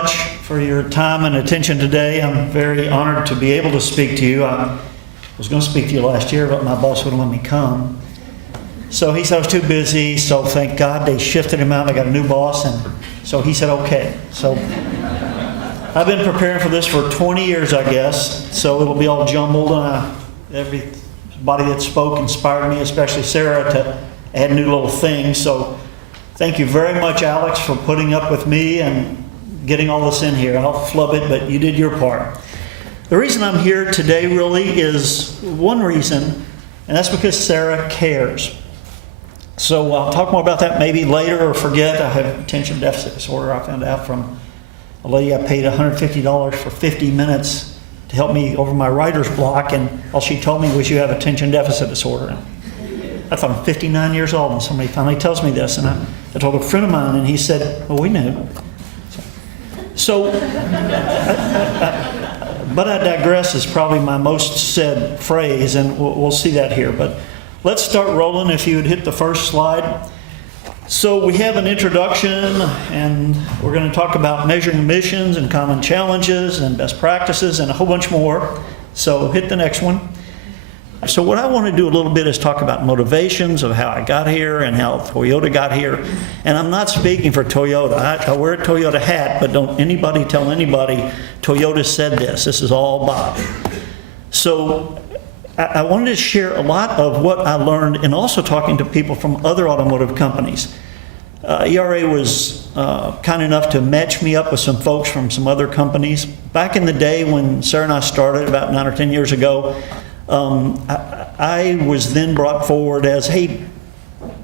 much for your time and attention today. I'm very honored to be able to speak to you. I was going to speak to you last year, but my boss wouldn't let me come. So he said I was too busy, so thank God they shifted him out. I got a new boss, and so he said okay. So I've been preparing for this for 20 years, I guess, so it'll be all jumbled, and everybody that spoke inspired me, especially Sarah, to add new little things. So thank you very much, Alex, for putting up with me and getting all this in here. I'll flub it, but you did your part. The reason I'm here today really is one reason, and that's because Sarah cares. So I'll talk more about that maybe later or forget. I have attention deficit disorder. I found out from a lady I paid $150 for 50 minutes to help me over my writer's block, and all she told me was you have attention deficit disorder. I thought I'm 59 years old, and somebody finally tells me this, and I told a friend of mine, and he said, well, we knew. So, but I digress is probably my most said phrase, and we'll see that here. But let's start rolling if you would hit the first slide. So we have an introduction, and we're going to talk about measuring emissions and common challenges and best practices and a whole bunch more. So hit the next one. So what I want to do a little bit is talk about motivations of how I got here and how Toyota got here. And I'm not speaking for Toyota. I wear a Toyota hat, but don't anybody tell anybody Toyota said this. This is all Bob. So I wanted to share a lot of what I learned and also talking to people from other automotive companies. ERA was kind enough to match me up with some folks from some other companies. Back in the day when Sarah and I started about 9 or 10 years ago, I was then brought forward as, hey,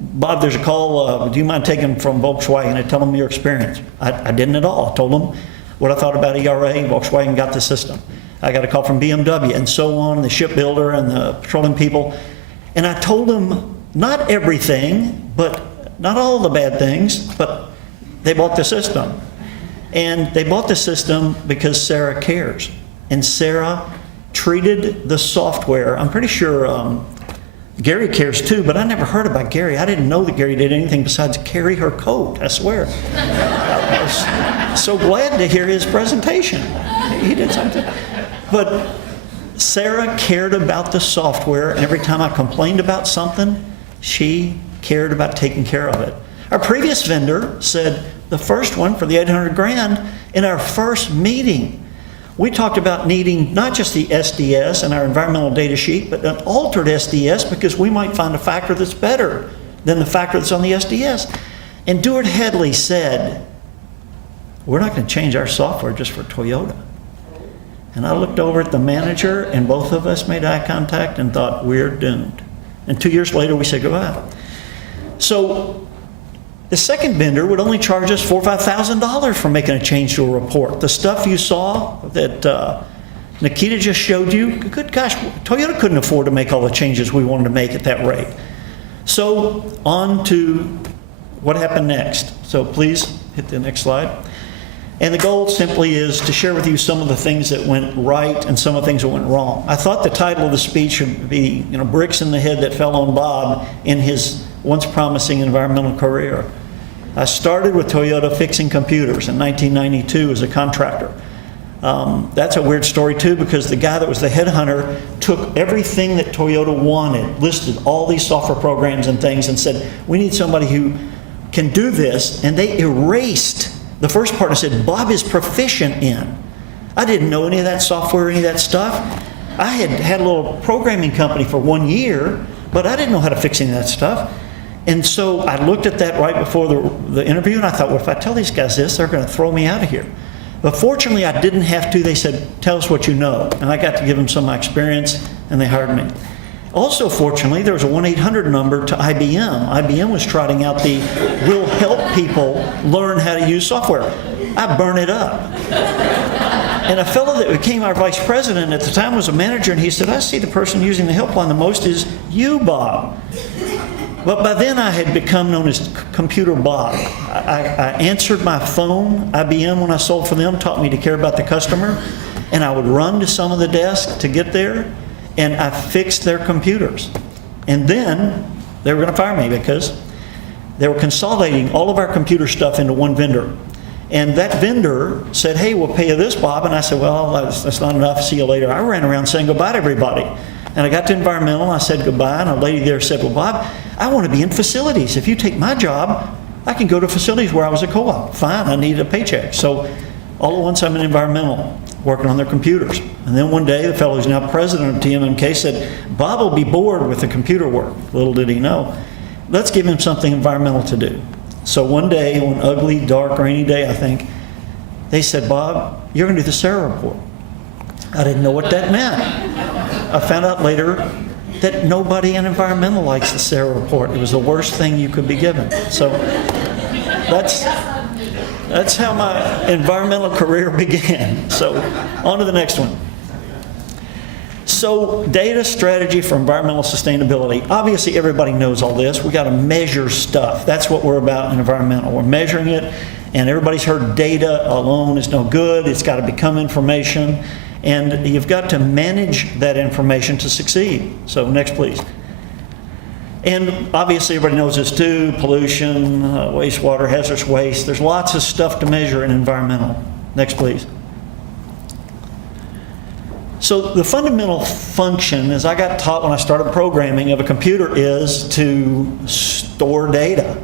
Bob, there's a call. Do you mind taking from Volkswagen and tell them your experience? I didn't at all. I told them what I thought about ERA. Volkswagen got the system. I got a call from BMW and so on, the shipbuilder and the petroleum people. And I told them not everything, but not all the bad things, but they bought the system. And they bought the system because Sarah cares. And Sarah treated the software. I'm pretty sure Gary cares too, but I never heard about Gary. I didn't know that Gary did anything besides carry her coat, I swear. I was so glad to hear his presentation. He did something. But Sarah cared about the software, and every time I complained about something, she cared about taking care of it. Our previous vendor said, the first one for the 800 grand, in our first meeting, we talked about needing not just the SDS and our environmental data sheet, but an altered SDS because we might find a factor that's better than the factor that's on the SDS. And Dewart Headley said, we're not going to change our software just for Toyota. And I looked over at the manager, and both of us made eye contact and thought, we're doomed. And 2 years later, we said goodbye. So the second vendor would only charge us $4,000 or $5,000 for making a change to a report. The stuff you saw that Nikita just showed you, good gosh, Toyota couldn't afford to make all the changes we wanted to make at that rate. So on to what happened next. So please hit the next slide. And the goal simply is to share with you some of the things that went right and some of the things that went wrong. I thought the title of the speech should be, bricks in the head that fell on Bob in his once promising environmental career. I started with Toyota fixing computers in 1992 as a contractor. That's a weird story too, because the guy that was the headhunter took everything that Toyota wanted, listed all these software programs and things, and said, we need somebody who can do this, and they erased the first part. I said, Bob is proficient in. I didn't know any of that software, any of that stuff. I had a little programming company for 1 year, but I didn't know how to fix any of that stuff. And so I looked at that right before the interview, and I thought, well, if I tell these guys this, they're going to throw me out of here. But fortunately, I didn't have to. They said, tell us what you know. And I got to give them some of my experience, and they hired me. Also, fortunately, there was a 1-800 number to IBM. IBM was trotting out the we'll help people learn how to use software. I burn it up. And a fellow that became our vice president at the time was a manager, and he said, I see the person using the helpline the most is you, Bob. But by then I had become known as Computer Bob. I answered my phone. IBM, when I sold for them, taught me to care about the customer. And I would run to some of the desks to get there, and I fixed their computers. And then they were going to fire me because they were consolidating all of our computer stuff into one vendor. And that vendor said, hey, we'll pay you this, Bob. And I said, well, that's not enough. See you later. I ran around saying goodbye to everybody. And I got to environmental, and I said goodbye, and a lady there said, well, Bob, I want to be in facilities. If you take my job, I can go to facilities where I was a co-op. Fine, I need a paycheck. So all at once I'm in environmental, working on their computers. And then one day, the fellow who's now president of TMMK said, Bob will be bored with the computer work. Little did he know. Let's give him something environmental to do. So one day, one ugly, dark, rainy day, I think, they said, Bob, you're going to do the SARA report. I didn't know what that meant. I found out later that nobody in environmental likes the SARA report. It was the worst thing you could be given. So that's how my environmental career began. So on to the next one. So data strategy for environmental sustainability. Obviously everybody knows all this. We got to measure stuff. That's what we're about in environmental. We're measuring it, and everybody's heard data alone is no good. It's got to become information, and you've got to manage that information to succeed. So next, please. And obviously everybody knows this too, pollution, wastewater, hazardous waste. There's lots of stuff to measure in environmental. Next, please. So the fundamental function, as I got taught when I started programming, of a computer is to store data.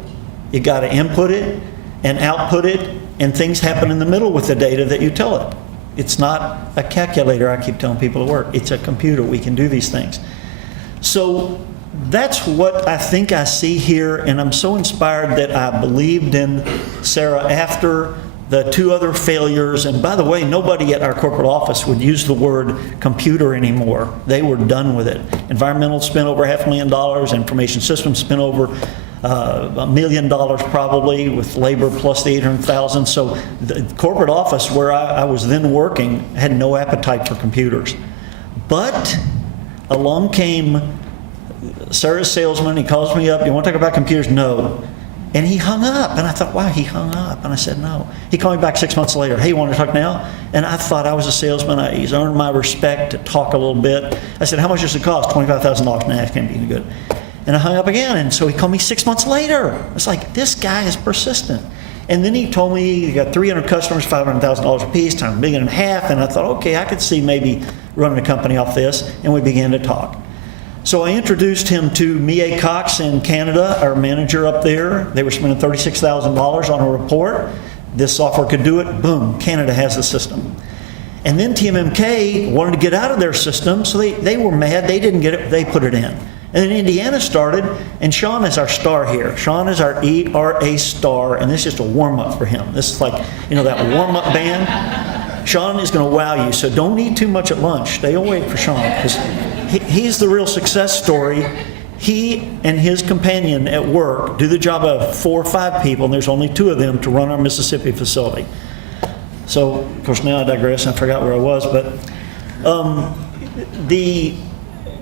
You got to input it and output it, and things happen in the middle with the data that you tell it. It's not a calculator, I keep telling people at work. It's a computer. We can do these things. So that's what I think I see here, and I'm so inspired that I believed in SARA after the two other failures. And by the way, nobody at our corporate office would use the word computer anymore. They were done with it. Environmental spent over $500,000. Information systems spent over $1 million probably, with labor plus the $800,000. So the corporate office where I was then working had no appetite for computers. But along came Sarah's salesman. He calls me up. You want to talk about computers? No. And he hung up, and I thought, wow, he hung up. And I said, no. He called me back 6 months later. Hey, you want to talk now? And I thought I was a salesman. He's earned my respect to talk a little bit. I said, how much does it cost? $25,000. Nah, it can't be any good. And I hung up again, and so he called me 6 months later. It's like, this guy is persistent. And then he told me he got 300 customers, $500,000 a piece, times $1.5 million. And I thought, okay, I could see maybe running a company off this. And we began to talk. So I introduced him to Mie Cox in Canada, our manager up there. They were spending $36,000 on a report. This software could do it. Boom, Canada has the system. And then TMMK wanted to get out of their system, so they were mad. They didn't get it. They put it in. And then Indiana started, and Sean is our star here. Sean is our ERA star, and this is just a warm-up for him. This is like, you know, that warm-up band. Sean is going to wow you, so don't eat too much at lunch. Stay awake for Sean, because he's the real success story. He and his companion at work do the job of 4 or 5 people, and there's only 2 of them to run our Mississippi facility. So, of course, now I digress. I forgot where I was, but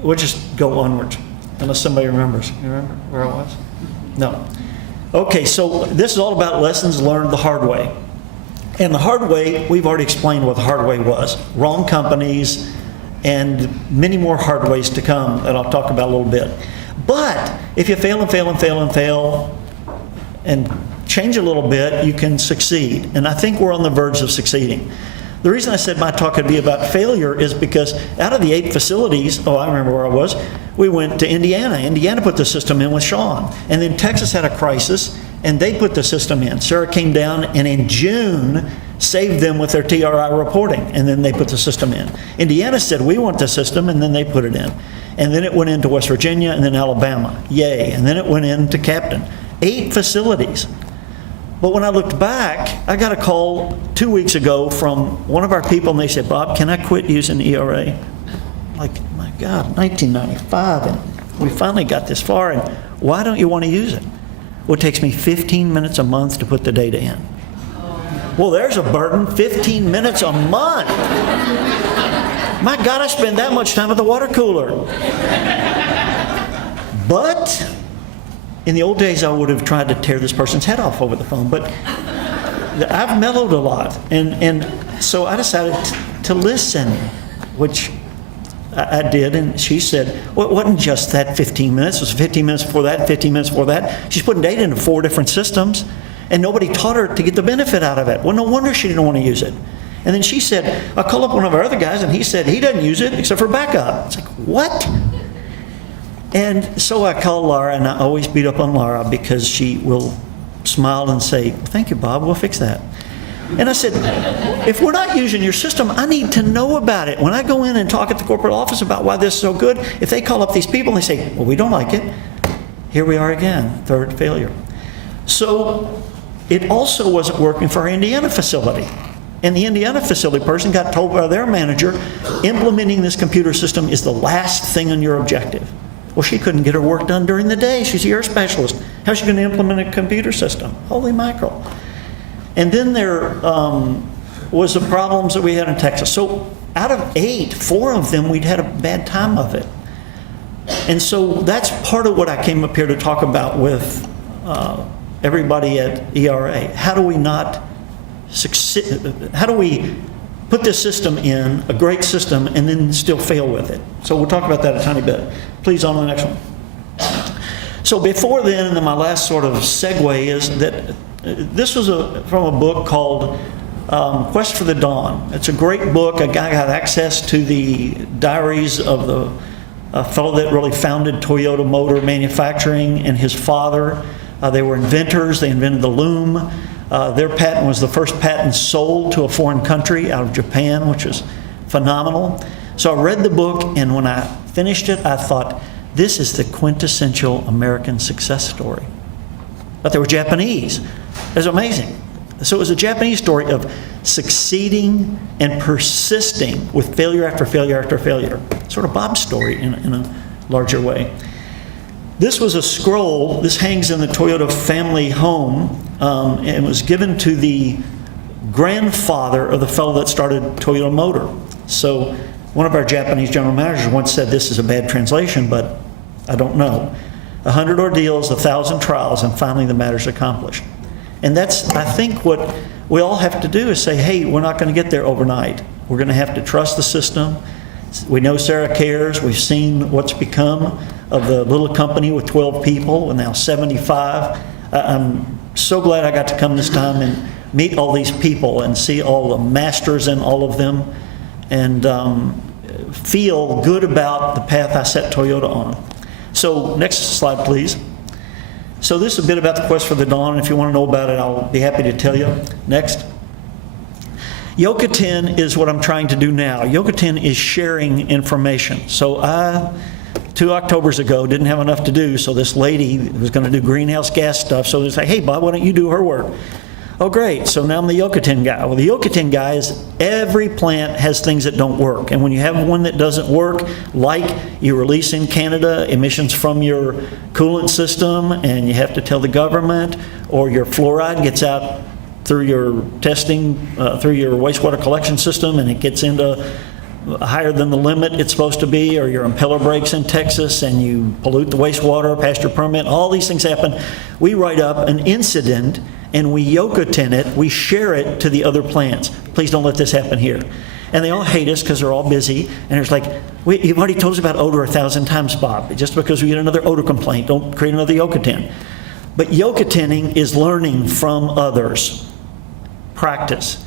we'll just go onwards, unless somebody remembers. You remember where I was? No. Okay, so this is all about lessons learned the hard way. And the hard way, we've already explained what the hard way was. Wrong companies, and many more hard ways to come that I'll talk about a little bit. But if you fail and fail and fail and fail and change a little bit, you can succeed. And I think we're on the verge of succeeding. The reason I said my talk could be about failure is because out of the 8 facilities, I remember where I was, we went to Indiana. Indiana put the system in with Sean. And then Texas had a crisis, and they put the system in. Sarah came down, and in June, saved them with their TRI reporting, and then they put the system in. Indiana said, we want the system, and then they put it in. And then it went into West Virginia, and then Alabama. Yay. And then it went into Captain. 8 facilities. But when I looked back, I got a call 2 weeks ago from one of our people, and they said, Bob, can I quit using ERA? Like, my God, 1995, and we finally got this far, and why don't you want to use it? Well, it takes me 15 minutes a month to put the data in. Well, there's a burden, 15 minutes a month. My God, I spend that much time at the water cooler. But in the old days, I would have tried to tear this person's head off over the phone, but I've mellowed a lot. And so I decided to listen, which I did, and she said, well, it wasn't just that 15 minutes. It was 15 minutes before that, 15 minutes before that. She's putting data into 4 different systems. And nobody taught her to get the benefit out of it. Well, no wonder she didn't want to use it. And then she said, I called up one of our other guys, and he said he doesn't use it except for backup. It's like, what? And so I called Laura, and I always beat up on Laura because she will smile and say, thank you, Bob, we'll fix that. And I said, if we're not using your system, I need to know about it. When I go in and talk at the corporate office about why this is so good, if they call up these people and they say, well, we don't like it, here we are again, third failure. So it also wasn't working for our Indiana facility. And the Indiana facility person got told by their manager, implementing this computer system is the last thing on your objective. Well, she couldn't get her work done during the day. She's a ER specialist. How's she going to implement a computer system? Holy mackerel. And then there was the problems that we had in Texas. So out of 8, 4 of them, we'd had a bad time of it. And so that's part of what I came up here to talk about with everybody at ERA. How do we not succeed? How do we put this system in, a great system, and then still fail with it? So we'll talk about that a tiny bit. Please, on to the next one. So before then, and then my last sort of segue is that this was from a book called Quest for the Dawn. It's a great book. A guy got access to the diaries of the fellow that really founded Toyota Motor Manufacturing and his father. They were inventors. They invented the loom. Their patent was the first patent sold to a foreign country out of Japan, which is phenomenal. So I read the book, and when I finished it, I thought, this is the quintessential American success story. But they were Japanese. It was amazing. So it was a Japanese story of succeeding and persisting with failure after failure after failure. Sort of Bob's story in a larger way. This was a scroll. This hangs in the Toyota family home, and it was given to the grandfather of the fellow that started Toyota Motor. So one of our Japanese general managers once said, this is a bad translation, but I don't know. 100 ordeals, 1,000 trials, and finally the matter's accomplished. And that's, I think, what we all have to do is say, hey, we're not going to get there overnight. We're going to have to trust the system. We know Sarah cares. We've seen what's become of the little company with 12 people and now 75. I'm so glad I got to come this time and meet all these people and see all the masters in all of them and feel good about the path I set Toyota on. So next slide, please. So this is a bit about the Quest for the Dawn. If you want to know about it, I'll be happy to tell you. Next. Yokoten is what I'm trying to do now. Yokoten is sharing information. So I, 2 Octobers ago, didn't have enough to do, so this lady was going to do greenhouse gas stuff, so they say, hey, Bob, why don't you do her work? Oh, great. So now I'm the Yokoten guy. Well, the Yokoten guy is every plant has things that don't work. And when you have one that doesn't work, like you release in Canada emissions from your coolant system and you have to tell the government, or your fluoride gets out through your testing, through your wastewater collection system, and it gets into higher than the limit it's supposed to be, or your impeller breaks in Texas and you pollute the wastewater past your permit. All these things happen. We write up an incident and we Yokoten it, we share it to the other plants. Please don't let this happen here. And they all hate us because they're all busy. And it's like, you've already told us about odor 1,000 times, Bob. Just because we get another odor complaint, don't create another Yokoten. But Yokotening is learning from others. Practice.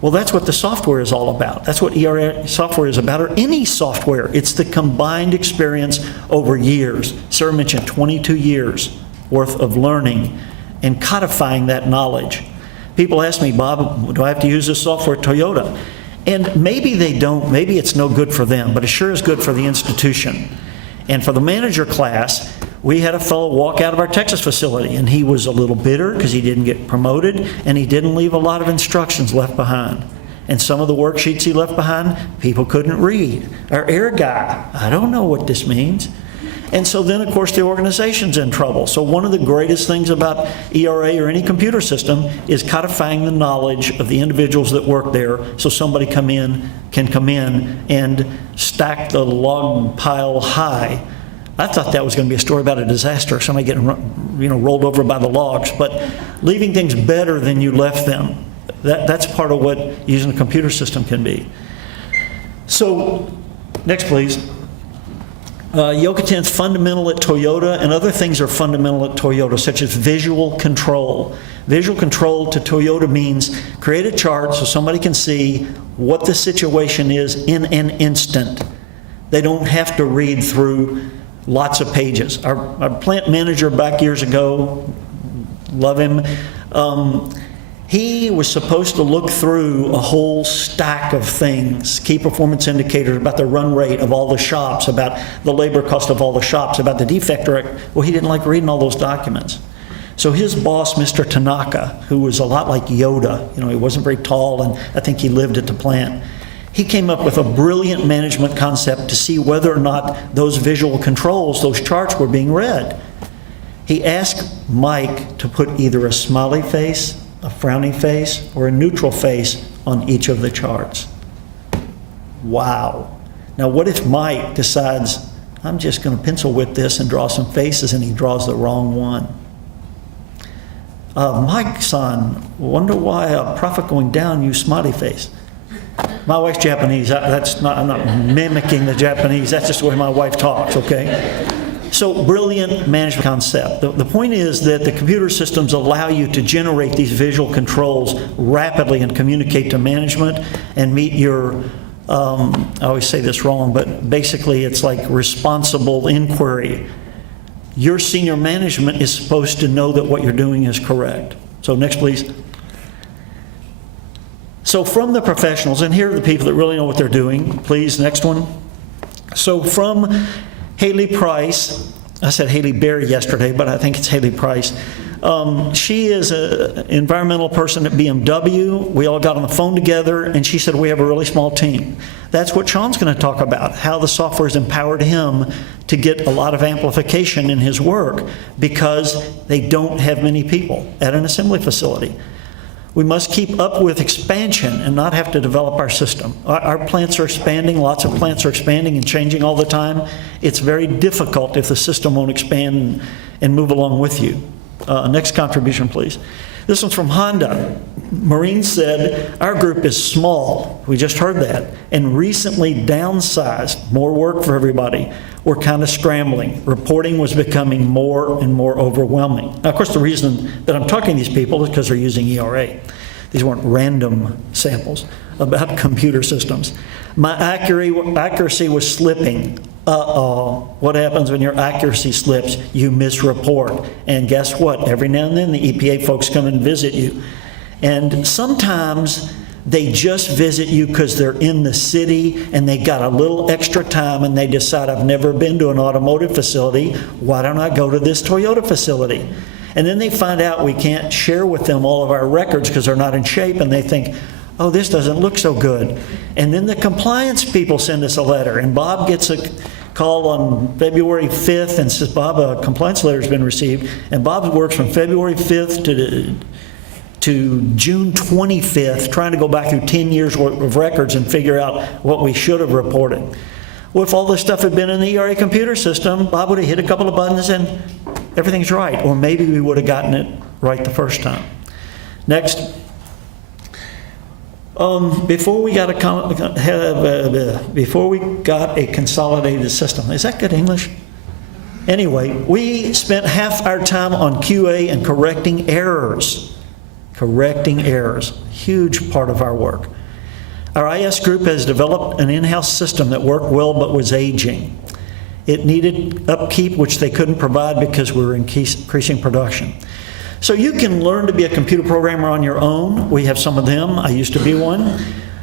Well, that's what the software is all about. That's what ERA software is about, or any software. It's the combined experience over years. Sarah mentioned 22 years worth of learning and codifying that knowledge. People ask me, Bob, do I have to use this software at Toyota? And maybe they don't, maybe it's no good for them, but it sure is good for the institution. And for the manager class, we had a fellow walk out of our Texas facility, and he was a little bitter because he didn't get promoted, and he didn't leave a lot of instructions left behind. And some of the worksheets he left behind, people couldn't read. Our ERA guy, I don't know what this means. And so then, of course, the organization's in trouble. So one of the greatest things about ERA or any computer system is codifying the knowledge of the individuals that work there, so somebody can come in and stack the log pile high. I thought that was going to be a story about a disaster, somebody getting rolled over by the logs, but leaving things better than you left them. That's part of what using a computer system can be. So, next please. Yokoten is fundamental at Toyota, and other things are fundamental at Toyota, such as visual control. Visual control to Toyota means create a chart so somebody can see what the situation is in an instant. They don't have to read through lots of pages. Our plant manager back years ago, love him, he was supposed to look through a whole stack of things, key performance indicators about the run rate of all the shops, about the labor cost of all the shops, about the defect rate. Well, he didn't like reading all those documents. So his boss, Mr. Tanaka, who was a lot like Yoda, he wasn't very tall, and I think he lived at the plant, he came up with a brilliant management concept to see whether or not those visual controls, those charts, were being read. He asked Mike to put either a smiley face, a frowny face, or a neutral face on each of the charts. Wow. Now what if Mike decides, I'm just going to pencil whip this and draw some faces, and he draws the wrong one? Mike-san, wonder why a profit going down use smiley face? My wife's Japanese. I'm not mimicking the Japanese. That's just the way my wife talks, okay? So brilliant management concept. The point is that the computer systems allow you to generate these visual controls rapidly and communicate to management and meet your, I always say this wrong, but basically it's like responsible inquiry. Your senior management is supposed to know that what you're doing is correct. So next, please. So from the professionals, and here are the people that really know what they're doing. Please, next one. So from Haley Price, I said Haley Berry yesterday, but I think it's Haley Price. She is an environmental person at BMW. We all got on the phone together, and she said we have a really small team. That's what Sean's going to talk about, how the software has empowered him to get a lot of amplification in his work because they don't have many people at an assembly facility. We must keep up with expansion and not have to develop our system. Our plants are expanding, lots of plants are expanding and changing all the time. It's very difficult if the system won't expand and move along with you. Next contribution, please. This one's from Honda. Maureen said, our group is small, we just heard that, and recently downsized, more work for everybody. We're kind of scrambling. Reporting was becoming more and more overwhelming. Now, of course, the reason that I'm talking to these people is because they're using ERA. These weren't random samples about computer systems. My accuracy was slipping. Uh-oh. What happens when your accuracy slips? You misreport. And guess what? Every now and then the EPA folks come and visit you. And sometimes they just visit you because they're in the city and they got a little extra time and they decide, I've never been to an automotive facility. Why don't I go to this Toyota facility? And then they find out we can't share with them all of our records because they're not in shape, and they think, oh, this doesn't look so good. And then the compliance people send us a letter, and Bob gets a call on February 5th and says, Bob, a compliance letter has been received. And Bob works from February 5th to June 25th, trying to go back through 10 years worth of records and figure out what we should have reported. Well, if all this stuff had been in the ERA computer system, Bob would have hit a couple of buttons and everything's right. Or maybe we would have gotten it right the first time. Next. Before we got a consolidated system, is that good English? Anyway, we spent half our time on QA and correcting errors. Correcting errors, huge part of our work. Our IS group has developed an in-house system that worked well but was aging. It needed upkeep, which they couldn't provide because we were increasing production. So you can learn to be a computer programmer on your own. We have some of them. I used to be one.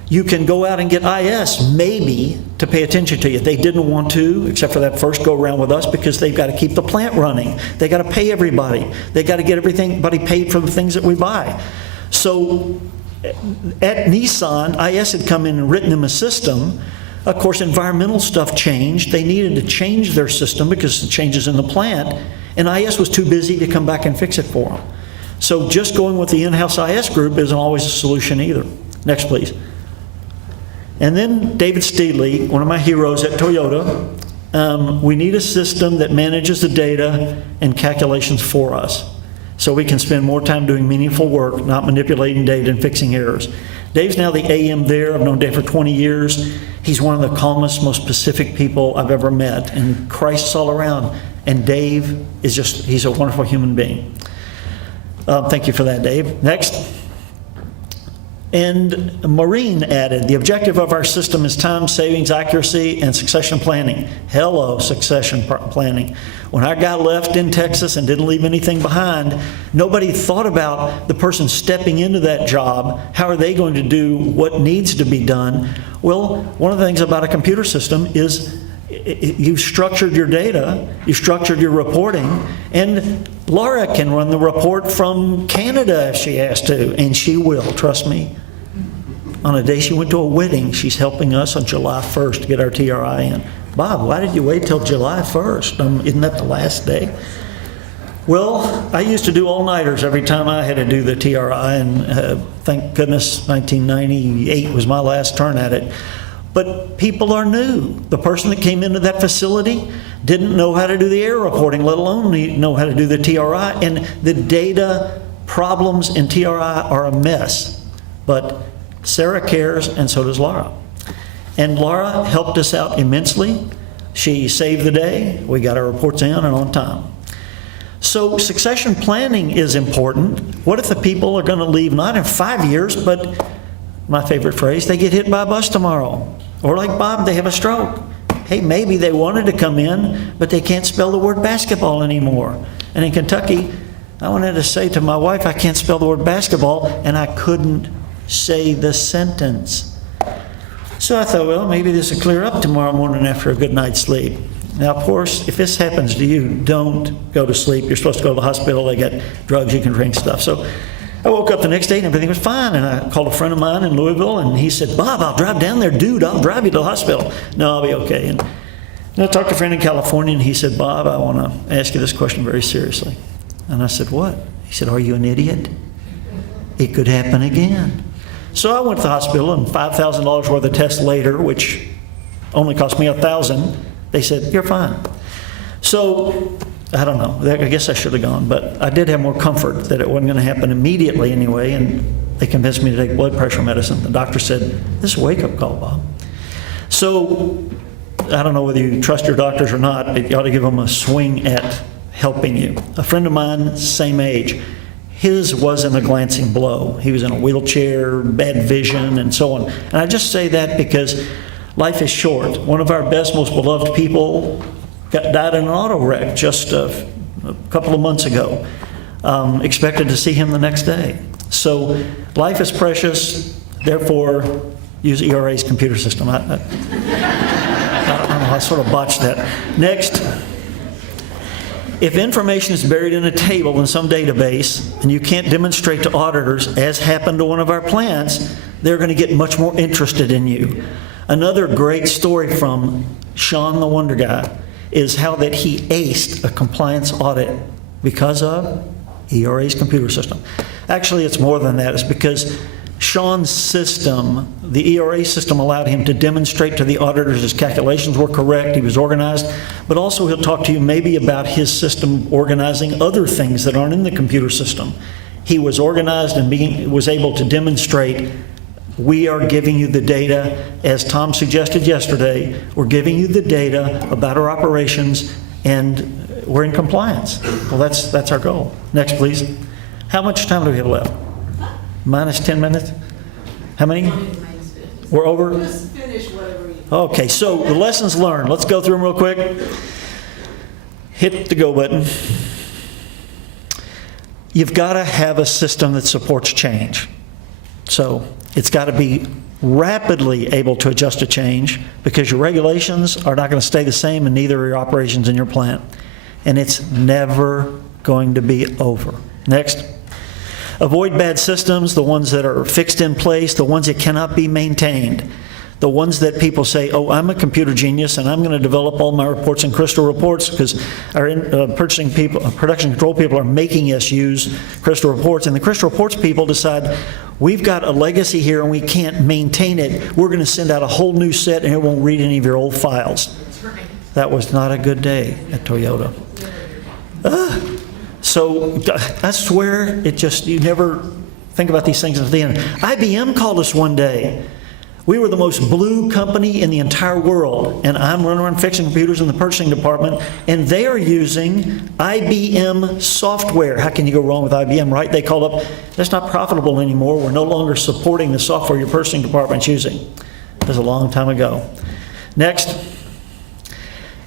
You can go out and get IS, maybe, to pay attention to you. They didn't want to, except for that first go-around with us, because they've got to keep the plant running. They got to pay everybody. They got to get everybody paid for the things that we buy. So at Nissan, IS had come in and written them a system. Of course, environmental stuff changed. They needed to change their system because of changes in the plant, and IS was too busy to come back and fix it for them. So just going with the in-house IS group isn't always a solution either. Next, please. And then David Steedley, one of my heroes at Toyota, we need a system that manages the data and calculations for us so we can spend more time doing meaningful work, not manipulating data and fixing errors. Dave's now the AM there. I've known Dave for 20 years. He's one of the calmest, most pacific people I've ever met, and Christ's all around. And Dave is just, he's a wonderful human being. Thank you for that, Dave. Next. And Maureen added, the objective of our system is time savings, accuracy, and succession planning. Hello, succession planning. When our guy left in Texas and didn't leave anything behind, nobody thought about the person stepping into that job. How are they going to do what needs to be done? Well, one of the things about a computer system is you've structured your data, you've structured your reporting, and Laura can run the report from Canada if she has to, and she will, trust me. On a day she went to a wedding, she's helping us on July 1st to get our TRI in. Bob, why did you wait till July 1st? Isn't that the last day? Well, I used to do all-nighters every time I had to do the TRI, and thank goodness 1998 was my last turn at it. But people are new. The person that came into that facility didn't know how to do the error reporting, let alone know how to do the TRI. And the data problems in TRI are a mess. But Sarah cares, and so does Laura. And Laura helped us out immensely. She saved the day. We got our reports in and on time. So succession planning is important. What if the people are going to leave not in 5 years, but my favorite phrase, they get hit by a bus tomorrow. Or like Bob, they have a stroke. Hey, maybe they wanted to come in, but they can't spell the word basketball anymore. And in Kentucky, I wanted to say to my wife, I can't spell the word basketball, and I couldn't say the sentence. So I thought, well, maybe this will clear up tomorrow morning after a good night's sleep. Now, of course, if this happens to you, don't go to sleep. You're supposed to go to the hospital. They got drugs you can drink, stuff. So I woke up the next day and everything was fine, and I called a friend of mine in Louisville, and he said, Bob, I'll drive down there. Dude, I'll drive you to the hospital. No, I'll be okay. And I talked to a friend in California, and he said, Bob, I want to ask you this question very seriously. And I said, what? He said, are you an idiot? It could happen again. So I went to the hospital, and $5,000 worth of tests later, which only cost me $1,000, they said, you're fine. So I don't know. I guess I should have gone, but I did have more comfort that it wasn't going to happen immediately anyway, and they convinced me to take blood pressure medicine. The doctor said, this is a wake-up call, Bob. So I don't know whether you trust your doctors or not, but you ought to give them a swing at helping you. A friend of mine, same age, his wasn't a glancing blow. He was in a wheelchair, bad vision, and so on. And I just say that because life is short. One of our best, most beloved people died in an auto wreck just a couple of months ago. Expected to see him the next day. So life is precious, therefore use ERA's computer system. I don't know, I sort of botched that. Next, if information is buried in a table in some database and you can't demonstrate to auditors, as happened to one of our plants, they're going to get much more interested in you. Another great story from Sean the Wonder Guy is how that he aced a compliance audit because of ERA's computer system. Actually, it's more than that. It's because Sean's system, the ERA system, allowed him to demonstrate to the auditors his calculations were correct, he was organized, but also he'll talk to you maybe about his system organizing other things that aren't in the computer system. He was organized and was able to demonstrate, we are giving you the data, as Tom suggested yesterday, we're giving you the data about our operations and we're in compliance. Well, that's our goal. Next, please. How much time do we have left? Minus 10 minutes? How many? We're over? Just finish whatever you... Okay, so the lessons learned. Let's go through them real quick. Hit the go button. You've got to have a system that supports change. So it's got to be rapidly able to adjust to change because your regulations are not going to stay the same and neither are your operations in your plant. And it's never going to be over. Next. Avoid bad systems, the ones that are fixed in place, the ones that cannot be maintained. The ones that people say, oh, I'm a computer genius and I'm going to develop all my reports in Crystal Reports because our production control people are making us use Crystal Reports. And the Crystal Reports people decide, we've got a legacy here and we can't maintain it. We're going to send out a whole new set and it won't read any of your old files. That's right. That was not a good day at Toyota. So I swear, you never Think about these things at the end. IBM called us one day. We were the most blue company in the entire world, and I'm running around fixing computers in the purchasing department, and they are using IBM software. How can you go wrong with IBM, right? They called up, that's not profitable anymore. We're no longer supporting the software your purchasing department's using. That was a long time ago. Next,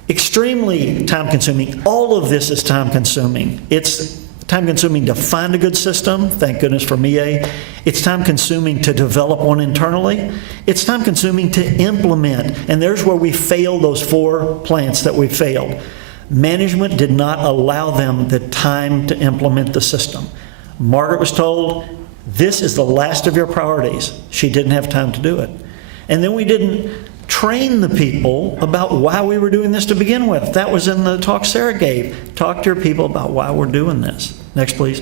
extremely time-consuming. All of this is time-consuming. It's time-consuming to find a good system. Thank goodness for MEA. It's time-consuming to develop one internally. It's time-consuming to implement. And there's where we failed those 4 plants that we failed. Management did not allow them the time to implement the system. Margaret was told, this is the last of your priorities. She didn't have time to do it. And then we didn't train the people about why we were doing this to begin with. That was in the talk Sarah gave. Talk to your people about why we're doing this. Next, please.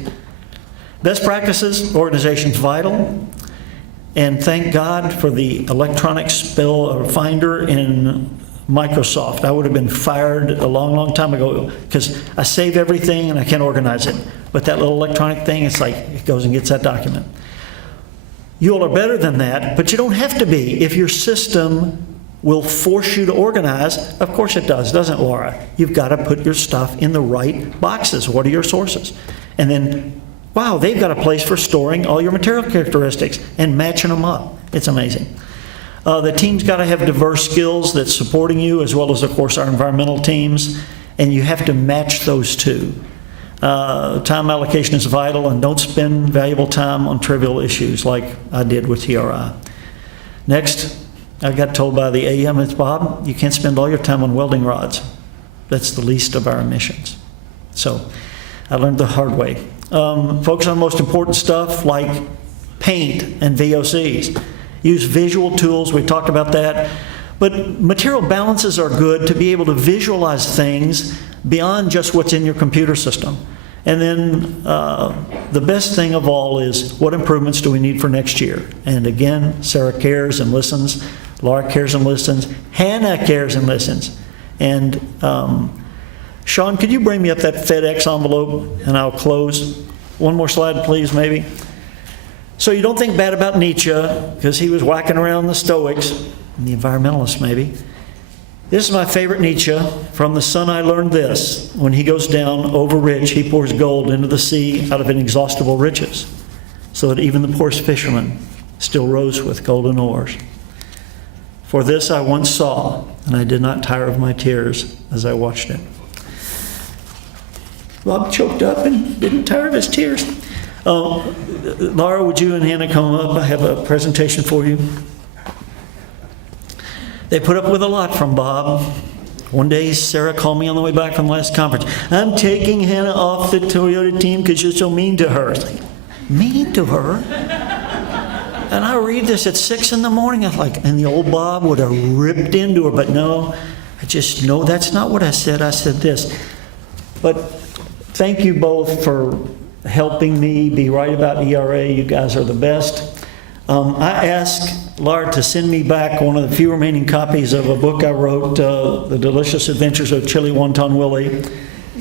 Best practices, organization's vital. And thank God for the electronic spill finder in Microsoft. I would have been fired a long, long time ago because I save everything and I can't organize it. But that little electronic thing, it's like it goes and gets that document. You all are better than that, but you don't have to be. If your system will force you to organize, of course it does, doesn't it, Laura? You've got to put your stuff in the right boxes. What are your sources? And then, wow, they've got a place for storing all your material characteristics and matching them up. It's amazing. The team's got to have diverse skills that's supporting you, as well as, of course, our environmental teams, and you have to match those two. Time allocation is vital, and don't spend valuable time on trivial issues like I did with TRI. Next, I got told by the EMS, Bob, you can't spend all your time on welding rods. That's the least of our emissions. So I learned the hard way. Focus on the most important stuff like paint and VOCs. Use visual tools, we talked about that. But material balances are good to be able to visualize things beyond just what's in your computer system. And then the best thing of all is, what improvements do we need for next year? And again, Sarah cares and listens. Laura cares and listens. Hannah cares and listens. And Sean, could you bring me up that FedEx envelope and I'll close? One more slide, please, maybe. So you don't think bad about Nietzsche, because he was whacking around the Stoics, and the environmentalists maybe. This is my favorite Nietzsche. From the sun I learned this: when he goes down over rich, he pours gold into the sea out of inexhaustible riches, so that even the poorest fisherman still rows with golden oars. For this I once saw, and I did not tire of my tears as I watched it. Bob choked up and didn't tire of his tears. Laura, would you and Hannah come up? I have a presentation for you. They put up with a lot from Bob. One day, Sarah called me on the way back from the last conference. I'm taking Hannah off the Toyota team because you're so mean to her. It's like, mean to her? And I read this at 6 in the morning. I'm like, and the old Bob would have ripped into her. But no, I just know that's not what I said. I said this. But thank you both for helping me be right about ERA. You guys are the best. I asked Laura to send me back one of the few remaining copies of a book I wrote, The Delicious Adventures of Chili Wonton Willie.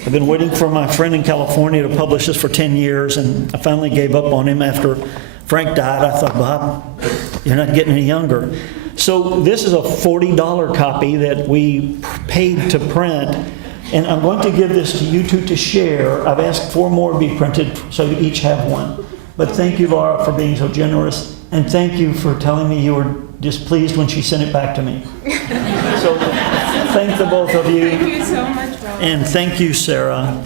I've been waiting for my friend in California to publish this for 10 years, and I finally gave up on him after Frank died. I thought, Bob, you're not getting any younger. So this is a $40 copy that we paid to print. And I'm going to give this to you two to share. I've asked 4 more to be printed, so you each have one. But thank you, Laura, for being so generous. And thank you for telling me you were displeased when she sent it back to me. So thank the both of you. Thank you so much, Bob. And thank you, Sarah.